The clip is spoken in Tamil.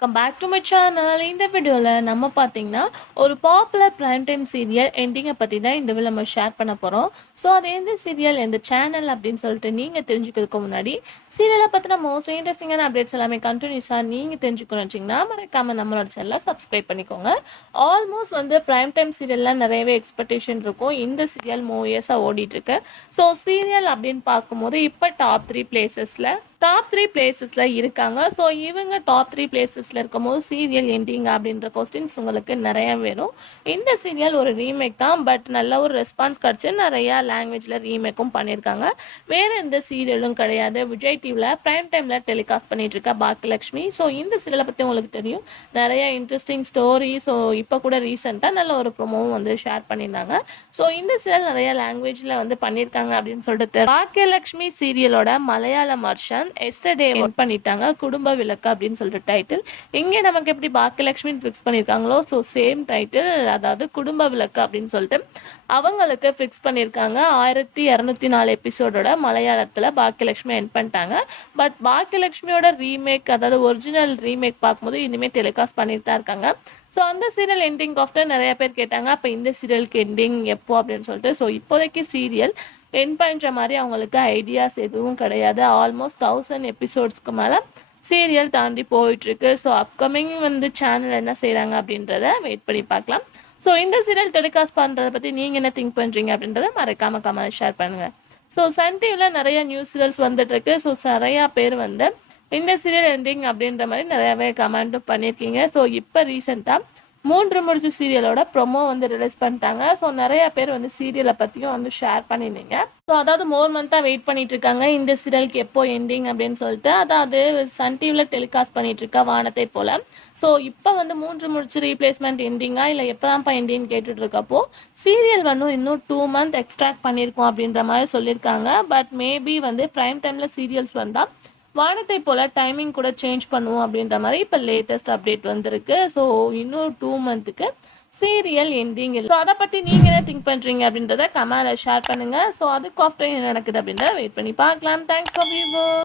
Welcome back to my channel. இந்த வீடியோவில் நம்ம பார்த்தீங்கன்னா ஒரு பாப்புலர் பிரைம் டைம் சீரியல் எண்டிங்கை பற்றி தான் இந்த வீடியோ நம்ம ஷேர் பண்ண போகிறோம். ஸோ அது எந்த சீரியல் எந்த சேனல் அப்படின்னு சொல்லிட்டு நீங்கள் தெரிஞ்சுக்கிறதுக்கு முன்னாடி சீரியலை பற்றின மோஸ்ட் இன்ட்ரெஸ்டிங்கான அப்டேட்ஸ் எல்லாமே கண்டினியூஸாக நீங்கள் தெரிஞ்சுக்கணும் வச்சிங்கன்னா மறக்காமல் நம்மளோட சேனலை சப்ஸ்கிரைப் பண்ணிக்கோங்க. ஆல்மோஸ்ட் பிரைம் டைம் சீரியல்லாம் நிறையவே எக்ஸ்பெக்டேஷன் இருக்கும். இந்த சீரியல் மூவியஸாக ஓடிட்டுருக்கு. ஸோ சீரியல் அப்படின்னு பார்க்கும்போது இப்போ டாப் 3 பிளேசஸில் இருக்காங்க. ஸோ இவங்க டாப் 3 பிளேசஸில் இருக்கும்போது சீரியல் எண்டிங் அப்படின்ற கொஸ்டின்ஸ் உங்களுக்கு நிறைய வரும். இந்த சீரியல் ஒரு ரீமேக் தான், பட் நல்ல ஒரு ரெஸ்பான்ஸ் கிடச்சி நிறையா லாங்குவேஜில் ரீமேக்கும் பண்ணியிருக்காங்க. வேறு எந்த சீரியலும் கிடையாது. விஜய் டிவியில் ப்ரைம் டைமில் டெலிகாஸ்ட் பண்ணிகிட்ருக்க பாக்கியலட்சுமி. ஸோ இந்த சீரியலை பற்றி உங்களுக்கு தெரியும், நிறைய இன்ட்ரெஸ்டிங் ஸ்டோரி. ஸோ இப்போ கூட ரீசெண்டாக நல்ல ஒரு ப்ரோமோவும் ஷேர் பண்ணியிருந்தாங்க. ஸோ இந்த சீரியல் நிறைய லாங்குவேஜில் பண்ணியிருக்காங்க அப்படின்னு சொல்லிட்டு பாக்கியலட்சுமி சீரியலோட மலையாள வருஷன் எஸ்டர்டே பண்ணிட்டாங்க. குடும்ப விளக்கு அப்படின்னு சொல்லிட்டு டைட்டில். இங்கே நமக்கு எப்படி பாக்கியலட்சுமி ஃபிக்ஸ் பண்ணியிருக்காங்களோ ஸோ சேம் டைட்டில், அதாவது குடும்ப விளக்கு அப்படின்னு சொல்லிட்டு அவங்களுக்கு ஃபிக்ஸ் பண்ணியிருக்காங்க. 1204 எபிசோடோட மலையாளத்தில் பாக்கியலட்சுமி என் பண்ணிட்டாங்க. பட் பாக்கியலட்சுமியோட ரீமேக், அதாவது ஒரிஜினல் ரீமேக் பார்க்கும்போது இனிமேல் டெலிகாஸ்ட் பண்ணிட்டு தான் இருக்காங்க. ஸோ அந்த சீரியல் எண்டிங் ஆஃப்டர் நிறைய பேர் கேட்டாங்க, அப்போ இந்த சீரியலுக்கு எண்டிங் எப்போ அப்படின்னு சொல்லிட்டு. ஸோ இப்போதைக்கு சீரியல் என் பண்ணுற மாதிரி அவங்களுக்கு ஐடியாஸ் எதுவும் கிடையாது. ஆல்மோஸ்ட் 1000 எபிசோட்ஸ்க்கு மேலே சீரியல் தாண்டி போயிட்டுருக்கு. ஸோ அப்கமிங் சேனல் என்ன செய்கிறாங்க அப்படின்றத வெயிட் பண்ணி பார்க்கலாம். ஸோ இந்த சீரியல் டெலிகாஸ்ட் பண்ணுறதை பற்றி நீங்கள் என்ன திங்க் பண்ணுறீங்க அப்படின்றத மறக்காமல் கமெண்ட் ஷேர் பண்ணுங்கள். ஸோ சன் டிவியில் நிறைய நியூஸ் சீரியல்ஸ் வந்துட்டுருக்கு. ஸோ நிறையா பேர் இந்த சீரியல் எண்டிங் அப்படின்ற மாதிரி நிறையாவே கமெண்ட்டும் பண்ணியிருக்கீங்க. ஸோ இப்போ ரீசெண்டாக 3 முடிச்சு சீரியலோட ப்ரொமோ ரிலீஸ் பண்ணிட்டாங்க. ஸோ நிறைய பேர் சீரியலை பற்றியும் ஷேர் பண்ணியிருந்தீங்க. ஸோ அதாவது மோர் மந்த்தாக வெயிட் பண்ணிட்டு இருக்காங்க இந்த சீரியலுக்கு எப்போ எண்டிங் அப்படின்னு சொல்லிட்டு. அதாவது சன் டிவியில் டெலிகாஸ்ட் பண்ணிட்டு இருக்கா வானத்தை போல. ஸோ இப்போ 3 முடிச்சு ரீப்ளேஸ்மெண்ட் எண்டிங்கா இல்லை எப்போதான்ப்பா எண்டின்னு கேட்டுட்டு இருக்கப்போ சீரியல் இன்னும் 2 மந்த் எக்ஸ்ட்ராக்ட் பண்ணியிருக்கோம் அப்படின்ற மாதிரி சொல்லியிருக்காங்க. பட் மேபி ப்ரைம் டைமில் சீரியல்ஸ் வந்தால் வானத்தை போல டைமிங் கூட சேஞ்ச் பண்ணுவோம் அப்படின்ற மாதிரி இப்போ லேட்டஸ்ட் அப்டேட் வந்திருக்கு. ஸோ இன்னும் 2 மந்த்துக்கு சீரியல் எண்டிங் இல்லை. ஸோ அதை பற்றி நீங்கள் என்ன திங்க் பண்ணுறீங்க அப்படின்றத கமெண்ட்ல ஷேர் பண்ணுங்கள். ஸோ அதுக்கு ஆஃப்டர் என்ன நடக்குது அப்படின்றத வெயிட் பண்ணி பார்க்கலாம். Thanks for viewer.